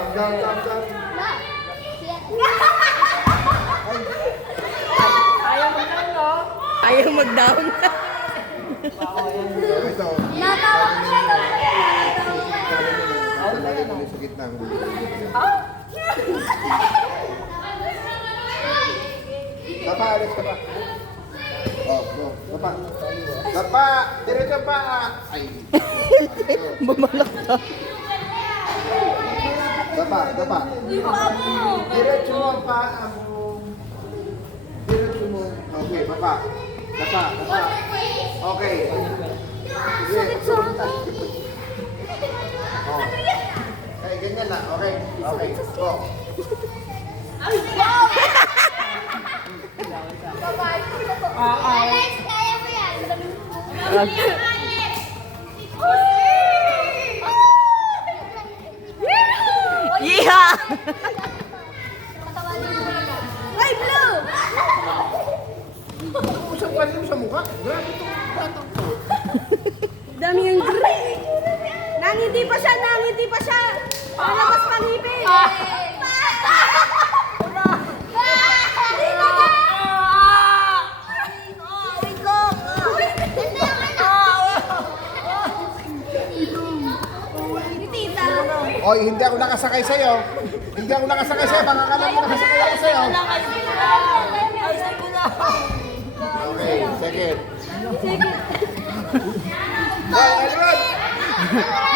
Down. Ayaw mag-down. Ito. Natawa ko siya daw. Lagi mo sa gitna. Papa, alis ka pa. Oh, go. Papa. Papa, diretso pa. Ay. Bumalak ka. Papa. Diretso mo pa. Diretso mo. Okay, papa. Okay. Sakit sa ako. Oh. Okay, ganyan lang. Okay. Go. Alex, kaya mo yan. Yeah! Ay, blue! Usap pa rin sa mukha. Grabe itong batang to. Dami yung green. Nangiti pa siya. Palabas pangipin. Oy, hindi ako nakasakay sa'yo. Baka kala mo nakasakay ako sa'yo. Okay, second. Hey, everyone!